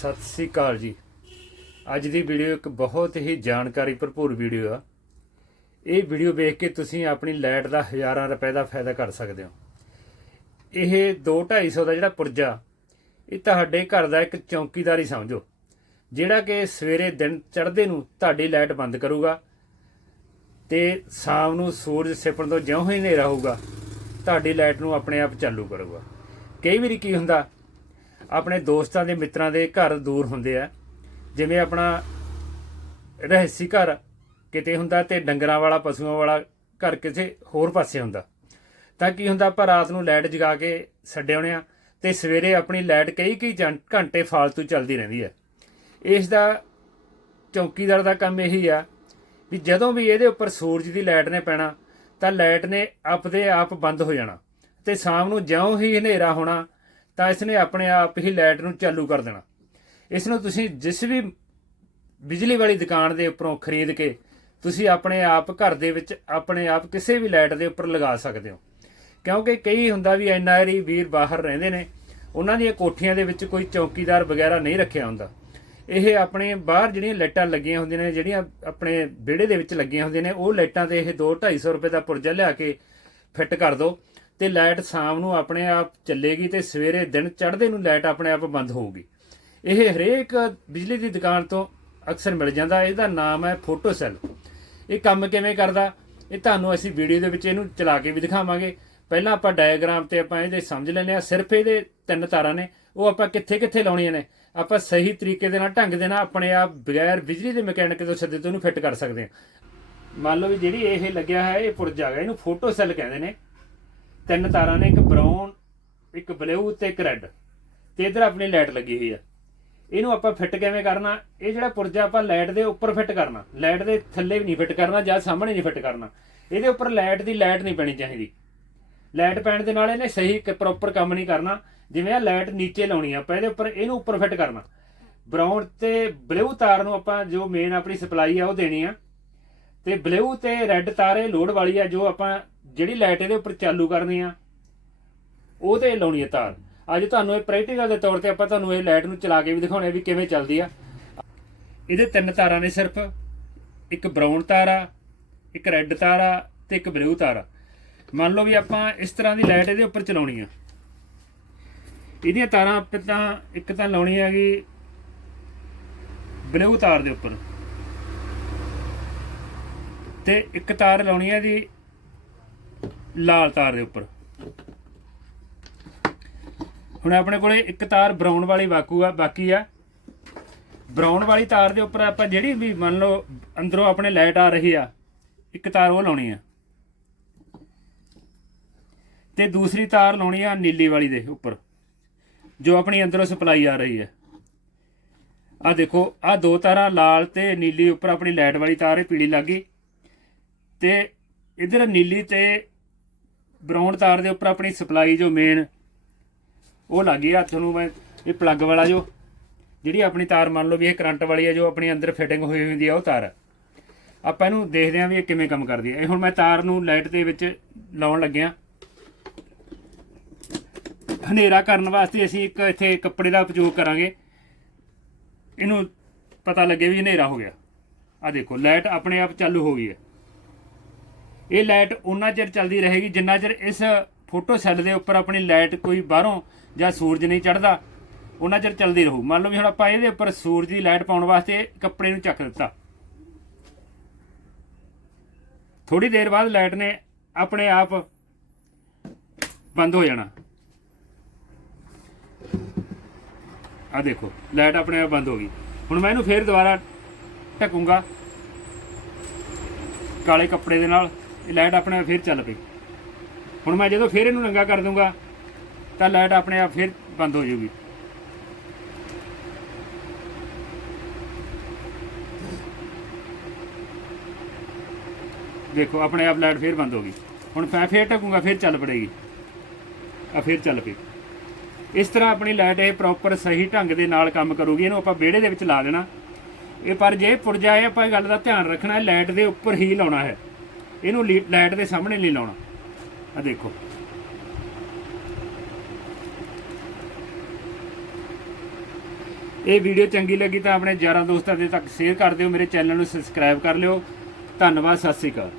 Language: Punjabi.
ਸਤਿ ਸ੍ਰੀ ਅਕਾਲ ਜੀ। ਅੱਜ ਦੀ ਵੀਡੀਓ ਇੱਕ ਬਹੁਤ ਹੀ ਜਾਣਕਾਰੀ ਭਰਪੂਰ ਵੀਡੀਓ ਆ। ਇਹ ਵੀਡੀਓ ਵੇਖ ਕੇ ਤੁਸੀਂ ਆਪਣੀ ਲਾਈਟ ਦਾ ਹਜ਼ਾਰਾਂ ਰੁਪਏ ਦਾ ਫਾਇਦਾ ਕਰ ਸਕਦੇ ਹੋ। ਇਹ 2-250 ਦਾ ਜਿਹੜਾ ਪੁਰਜਾ, ਇਹ ਤੁਹਾਡੇ ਘਰ ਦਾ ਇੱਕ ਚੌਕੀਦਾਰੀ ਸਮਝੋ, ਜਿਹੜਾ ਕਿ ਸਵੇਰੇ ਦਿਨ ਚੜ੍ਹਦੇ ਨੂੰ ਤੁਹਾਡੀ ਲਾਈਟ ਬੰਦ ਕਰੂਗਾ ਤੇ ਸ਼ਾਮ ਨੂੰ ਸੂਰਜ ਸਿਪਣ ਤੋਂ ਜਿਉਂ ਹੀ ਹਨੇਰਾ ਹੋਊਗਾ, ਤੁਹਾਡੀ ਲਾਈਟ ਨੂੰ ਆਪਣੇ ਆਪ ਚਾਲੂ ਕਰੂਗਾ। ਕਈ ਵਾਰੀ ਕੀ ਹੁੰਦਾ ਆਪਣੇ ਦੋਸਤਾਂ ਦੇ ਮਿੱਤਰਾਂ ਦੇ ਘਰ ਦੂਰ ਹੁੰਦੇ ਆ। ਜਿਵੇਂ ਆਪਣਾ ਰਹਿਸੀ ਘਰ ਕਿਤੇ ਹੁੰਦਾ ਤੇ ਡੰਗਰਾਂ ਵਾਲਾ, ਪਸ਼ੂਆਂ ਵਾਲਾ ਘਰ ਕਿਸੇ ਹੋਰ ਪਾਸੇ ਹੁੰਦਾ। ਤਾਂ ਕੀ ਹੁੰਦਾ, ਆਪਾਂ ਰਾਤ ਨੂੰ ਲਾਈਟ ਜਗਾ ਕੇ ਛੱਡੇ ਆਉਣੇ ਆ ਤੇ ਸਵੇਰੇ ਆਪਣੀ ਲਾਈਟ ਕਈ ਕਈ ਜੰ- ਘੰਟੇ ਫਾਲਤੂ ਚੱਲਦੀ ਰਹਿੰਦੀ ਹੈ ਇਸ ਦਾ ਚੌਕੀਦਾਰ ਦਾ ਕੰਮ ਇਹੀ ਆ ਵੀ ਜਦੋਂ ਵੀ ਇਹਦੇ ਉੱਪਰ ਸੂਰਜ ਦੀ ਲਾਈਟ ਨੇ ਪੈਣਾ, ਤਾਂ ਲਾਈਟ ਨੇ ਆਪਦੇ ਆਪ ਬੰਦ ਹੋ ਜਾਣਾ ਤੇ ਸ਼ਾਮ ਨੂੰ ਜਿਉਂ ਹੀ ਹਨੇਰਾ ਹੋਣਾ ਤਾਂ ਇਸ ਨੇ ਆਪਣੇ ਆਪ ਹੀ ਲਾਈਟ ਨੂੰ ਚਾਲੂ ਕਰ ਦੇਣਾ। ਇਸ ਨੂੰ ਤੁਸੀਂ ਜਿਸ ਵੀ ਬਿਜਲੀ ਵਾਲੀ ਦੁਕਾਨ ਦੇ ਉੱਪਰੋਂ ਖਰੀਦ ਕੇ ਤੁਸੀਂ ਆਪਣੇ ਆਪ ਘਰ ਦੇ ਵਿੱਚ ਆਪਣੇ ਆਪ ਕਿਸੇ ਵੀ ਲਾਈਟ ਦੇ ਉੱਪਰ ਲਗਾ ਸਕਦੇ ਹੋ। ਕਿਉਂਕਿ ਕਈ ਹੁੰਦਾ ਵੀ ਐਨਆਰਈ ਵੀਰ ਬਾਹਰ ਰਹਿੰਦੇ ਨੇ, ਉਹਨਾਂ ਦੀਆਂ ਕੋਠੀਆਂ ਦੇ ਵਿੱਚ ਕੋਈ ਚੌਕੀਦਾਰ ਵਗੈਰਾ ਨਹੀਂ ਰੱਖਿਆ ਹੁੰਦਾ। ਇਹ ਆਪਣੇ ਬਾਹਰ ਜਿਹੜੀਆਂ ਲਾਈਟਾਂ ਲੱਗੀਆਂ ਹੁੰਦੀਆਂ ਨੇ, ਜਿਹੜੀਆਂ ਆਪਣੇ ਵਿਹੜੇ ਦੇ ਵਿੱਚ ਲੱਗੀਆਂ ਹੁੰਦੀਆਂ ਨੇ, ਉਹ ਲਾਈਟਾਂ ਤੇ ਇਹ 2 250 ਰੁਪਏ ਦਾ ਪੁਰਜਾ ਲਿਆ ਕੇ ਫਿੱਟ ਕਰ ਦਿਓ ਤੇ ਲਾਈਟ ਸ਼ਾਮ ਨੂੰ ਆਪਣੇ ਆਪ ਚੱਲੇਗੀ ਤੇ ਸਵੇਰੇ ਦਿਨ ਚੜ੍ਹਦੇ ਨੂੰ ਲਾਈਟ ਆਪਣੇ ਆਪ ਬੰਦ ਹੋਊਗੀ। ਇਹ ਹਰੇਕ ਬਿਜਲੀ ਦੀ ਦੁਕਾਨ ਤੋਂ ਅਕਸਰ ਮਿਲ ਜਾਂਦਾ। ਇਹਦਾ ਨਾਮ ਹੈ ਫੋਟੋ ਸੈੱਲ ਇਹ ਕੰਮ ਕਿਵੇਂ ਕਰਦਾ? ਇਹ ਤੁਹਾਨੂੰ ਅਸੀਂ ਵੀਡੀਓ ਦੇ ਵਿੱਚ ਇਹਨੂੰ ਚਲਾ ਕੇ ਵੀ ਦਿਖਾਵਾਂਗੇ। ਪਹਿਲਾਂ ਆਪਾਂ ਡਾਇਆਗ੍ਰਾਮ ਤੇ ਆਪਾਂ ਇਹਦੇ ਸਮਝ ਲੈਂਦੇ ਆ ਸਿਰਫ ਇਹਦੇ ਤਿੰਨ ਤਾਰਾਂ ਨੇ। ਉਹ ਆਪਾਂ ਕਿੱਥੇ ਕਿੱਥੇ ਲਾਉਣੀਆਂ ਨੇ? ਆਪਾਂ ਸਹੀ ਤਰੀਕੇ ਦੇ ਨਾਲ, ਢੰਗ ਦੇ ਨਾਲ ਆਪਣੇ ਆਪ ਬਗੈਰ ਬਿਜਲੀ ਦੇ ਮਕੈਨਿਕ ਤੋਂ ਸੱਦੇ ਤੋਂ ਇਹਨੂੰ ਫਿੱਟ ਕਰ ਸਕਦੇ ਹਾਂ। ਮੰਨ ਲਓ ਵੀ ਜਿਹੜੀ ਇਹ ਲੱਗਿਆ ਹੈ, ਇਹ ਪੁਰਜਾ ਹੈਗਾ। ਇਹਨੂੰ ਫੋਟੋ ਸੈੱਲ ਕਹਿੰਦੇ ਨੇ। ਤਿੰਨ ਤਾਰਾਂ ਨੇ, ਇੱਕ ਬਰਾਊਨ ਇੱਕ ਬਲੂ ਤੇ ਇੱਕ ਰੈੱਡ ਤੇ ਇਧਰ ਆਪਣੀ ਲਾਈਟ ਲੱਗੀ ਹੋਈ ਆ। ਇਹਨੂੰ ਆਪਾਂ ਫਿੱਟ ਕਿਵੇਂ ਕਰਨਾ? ਇਹ ਜਿਹੜਾ ਪੁਰਜਾ ਆਪਾਂ ਲਾਈਟ ਦੇ ਉੱਪਰ ਫਿੱਟ ਕਰਨਾ। ਲਾਈਟ ਦੇ ਥੱਲੇ ਵੀ ਨਹੀਂ ਫਿੱਟ ਕਰਨਾ, ਜਾਂ ਸਾਹਮਣੇ ਨਹੀਂ ਫਿੱਟ ਕਰਨਾ। ਇਹਦੇ ਉੱਪਰ ਲਾਈਟ ਦੀ ਲਾਈਟ ਨਹੀਂ ਪੈਣੀ ਚਾਹੀਦੀ। ਲਾਈਟ ਪੈਣ ਦੇ ਨਾਲ ਇਹਨੇ ਸਹੀ ਪ੍ਰੋਪਰ ਕੰਮ ਨਹੀਂ ਕਰਨਾ। ਜਿਵੇਂ ਆ ਲਾਈਟ ਨੀਚੇ ਲਾਉਣੀ ਆ, ਆਪਾਂ ਇਹਦੇ ਉੱਪਰ ਇਹਨੂੰ ਉੱਪਰ ਫਿੱਟ ਕਰਨਾ। ਬਰਾਊਨ ਤੇ ਬਲੂ ਤਾਰ ਨੂੰ ਆਪਾਂ ਜੋ ਮੇਨ ਆਪਣੀ ਸਪਲਾਈ ਆ ਉਹ ਦੇਣੀ ਆ। ਤੇ ਬਲੂ ਤੇ ਰੈੱਡ ਤਾਰ ਇਹ ਲੋਡ ਵਾਲੀ ਆ ਜੋ ਆਪਾਂ ਜਿਹੜੀ ਲਾਈਟ ਇਹਦੇ ਉੱਪਰ ਚਾਲੂ ਕਰਨੀ ਆ, ਉਹ ਤੇ ਲਾਉਣੀ ਹੈ ਤਾਰ। ਅੱਜ ਤੁਹਾਨੂੰ ਇਹ ਪ੍ਰੈਕਟੀਕਲ ਦੇ ਤੌਰ ਤੇ ਆਪਾਂ ਤੁਹਾਨੂੰ ਇਹ ਲਾਈਟ ਨੂੰ ਚਲਾ ਕੇ ਵੀ ਦਿਖਾਉਣੇ ਵੀ ਕਿਵੇਂ ਚੱਲਦੀ ਆ। ਇਹਦੇ ਤਿੰਨ ਤਾਰਾਂ ਨੇ ਸਿਰਫ, ਇੱਕ ਬਰਾਊਨ ਤਾਰ ਆ, ਇੱਕ ਰੈੱਡ ਤਾਰ ਆ ਤੇ ਇੱਕ ਬਲੂ ਤਾਰ ਆ। ਮੰਨ ਲਓ ਵੀ ਆਪਾਂ ਇਸ ਤਰ੍ਹਾਂ ਦੀ ਲਾਈਟ ਇਹਦੇ ਉੱਪਰ ਚਲਾਉਣੀ ਆ। ਇਹਦੀਆਂ ਤਾਰਾਂ ਆਪਾਂ ਤਾਂ ਇੱਕ ਤਾਂ ਲਾਉਣੀ ਹੈਗੀ ਬਲੂ ਤਾਰ ਦੇ ਉੱਪਰ। ਤੇ ਇੱਕ ਤਾਰ ਲਾਉਣੀ ਹੈ ਦੀ ਲਾਲ ਤਾਰ ਦੇ ਉੱਪਰ। ਹੁਣ ਆਪਣੇ ਕੋਲੇ ਇੱਕ ਤਾਰ ਬਰਾਊਨ ਵਾਲੀ ਵਾਕੂ ਆ, ਬਾਕੀ ਆ। ਬਰਾਊਨ ਵਾਲੀ ਤਾਰ ਦੇ ਉੱਪਰ ਆਪਾਂ ਜਿਹੜੀ ਵੀ ਮੰਨ ਲਓ ਅੰਦਰੋਂ ਆਪਣੇ ਲਾਈਟ ਆ ਰਹੀ ਆ, ਇੱਕ ਤਾਰ ਉਹ ਲਾਉਣੀ ਆ। ਤੇ ਦੂਸਰੀ ਤਾਰ ਲਾਉਣੀ ਆ ਨੀਲੀ ਵਾਲੀ ਦੇ ਉੱਪਰ, ਜੋ ਆਪਣੀ ਅੰਦਰੋਂ ਸਪਲਾਈ ਆ ਰਹੀ ਹੈ ਆ ਦੇਖੋ ਆ ਦੋ ਤਾਰਾਂ ਲਾਲ ਤੇ ਨੀਲੀ ਉੱਪਰ ਆਪਣੀ ਲਾਈਟ ਵਾਲੀ ਤਾਰ ਹੈ ਪੀਲੀ ਲੱਗੀ ਤੇ ਇਧਰ ਨੀਲੀ ਤੇ ਬਰਾਊਨ ਤਾਰ ਦੇ ਉੱਪਰ ਆਪਣੀ ਸਪਲਾਈ ਜੋ ਮੇਨ ਉਹ ਲੱਗੀ ਹੱਥ ਨੂੰ ਮੈਂ ਇਹ ਪਲੱਗ ਵਾਲਾ ਜੋ, ਜਿਹੜੀ ਆਪਣੀ ਤਾਰ ਮੰਨ ਲਓ ਵੀ ਇਹ ਕਰੰਟ ਵਾਲੀ ਹੈ ਜੋ ਆਪਣੀ ਅੰਦਰ ਫਿਟਿੰਗ ਹੋਈ ਹੁੰਦੀ ਆ, ਉਹ ਤਾਰ। ਆਪਾਂ ਇਹਨੂੰ ਦੇਖਦੇ ਆਂ ਵੀ ਇਹ ਕਿਵੇਂ ਕੰਮ ਕਰਦੀ ਹੈ ਇਹ ਹੁਣ ਮੈਂ ਤਾਰ ਨੂੰ ਲਾਈਟ ਦੇ ਵਿੱਚ ਲਾਉਣ ਲੱਗਿਆ। ਹਨੇਰਾ ਕਰਨ ਵਾਸਤੇ ਅਸੀਂ ਇੱਕ ਇੱਥੇ ਕੱਪੜੇ ਦਾ ਉਪਯੋਗ ਕਰਾਂਗੇ। ਇਹਨੂੰ ਪਤਾ ਲੱਗੇ ਵੀ ਹਨੇਰਾ ਹੋ ਗਿਆ। ਆ ਦੇਖੋ ਲਾਈਟ ਆਪਣੇ ਆਪ ਚਾਲੂ ਹੋ ਗਈ ਹੈ ਇਹ ਲਾਈਟ ਉਨਾ ਚਿਰ ਚੱਲਦੀ ਰਹੇਗੀ ਜਿੰਨਾ ਚਿਰ ਇਸ ਫੋਟੋ ਸੈੱਲ ਦੇ ਉੱਪਰ ਆਪਣੀ ਲਾਈਟ ਕੋਈ ਬਾਹਰੋਂ ਜਾਂ ਸੂਰਜ ਨਹੀਂ ਚੜਦਾ ਉਹਨਾਂ ਚਿਰ ਚੱਲਦੀ ਰਹੂ। ਮੰਨ ਲਓ ਵੀ ਹੁਣ ਆਪਾਂ ਇਹਦੇ ਉੱਪਰ ਸੂਰਜ ਦੀ ਲਾਈਟ ਪਾਉਣ ਵਾਸਤੇ ਕੱਪੜੇ ਨੂੰ ਚੱਕ ਦਿੱਤਾ। ਥੋੜੀ ਦੇਰ ਬਾਅਦ ਲਾਈਟ ਨੇ ਆਪਣੇ ਆਪ ਬੰਦ ਹੋ ਜਾਣਾ। ਆ ਦੇਖੋ, ਲਾਈਟ ਆਪਣੇ ਆਪ ਬੰਦ ਹੋ ਗਈ। ਹੁਣ ਮੈਂ ਇਹਨੂੰ ਫੇਰ ਦੁਬਾਰਾ ਢੱਕੂੰਗਾ ਕਾਲੇ ਕੱਪੜੇ ਦੇ ਨਾਲ। ਇਹ ਲਾਈਟ ਆਪਣੇ ਆਪ ਫੇਰ ਚੱਲ ਪਈ। ਹੁਣ ਮੈਂ ਜਦੋਂ ਫੇਰ ਇਹਨੂੰ ਨੰਗਾ ਕਰ ਦੂੰਗਾ, ਤਾਂ ਲਾਈਟ ਆਪਣੇ ਆਪ ਫੇਰ ਬੰਦ ਹੋ ਜਾਊਗੀ। ਦੇਖੋ, ਆਪਣੇ ਆਪ ਲਾਈਟ ਫੇਰ ਬੰਦ ਹੋ ਗਈ। ਹੁਣ ਮੈਂ ਫੇਰ ਢਕੂੰਗਾ, ਫੇਰ ਚੱਲ ਪੜੇਗੀ। ਆ ਫੇਰ ਚੱਲ ਪਈ। ਇਸ ਤਰ੍ਹਾਂ ਆਪਣੀ ਲਾਈਟ ਇਹ ਪ੍ਰੋਪਰ ਸਹੀ ਢੰਗ ਦੇ ਨਾਲ ਕੰਮ ਕਰੂਗੀ, ਇਹਨੂੰ ਆਪਾਂ ਵਿਹੜੇ ਦੇ ਵਿੱਚ ਲਾ ਦੇਣਾ। ਇਹ ਪਰ ਜੇ ਪੁਰਜਾ ਹੈ ਆਪਾਂ ਇਹ ਗੱਲ ਦਾ ਧਿਆਨ ਰੱਖਣਾ ਹੈ ਲਾਈਟ ਦੇ ਉੱਪਰ ਹੀ ਲਾਉਣਾ ਹੈ। ਇਹਨੂੰ ਲੀ- ਲਾਈਟ ਦੇ ਸਾਹਮਣੇ ਲੈ ਲਾਉਣਾ। ਆ ਦੇਖੋ। ਇਹ ਵੀਡੀਓ ਚੰਗੀ ਲੱਗੀ ਤਾਂ ਆਪਣੇ ਯਾਰਾਂ ਦੋਸਤਾਂ ਦੇ ਤੱਕ ਸ਼ੇਅਰ ਕਰ ਦਿਓ, ਮੇਰੇ ਚੈਨਲ ਨੂੰ ਸਬਸਕ੍ਰਾਈਬ ਕਰ ਲਿਓ। ਧੰਨਵਾਦ, ਸਤਿ ਸ਼੍ਰੀ ਅਕਾਲ।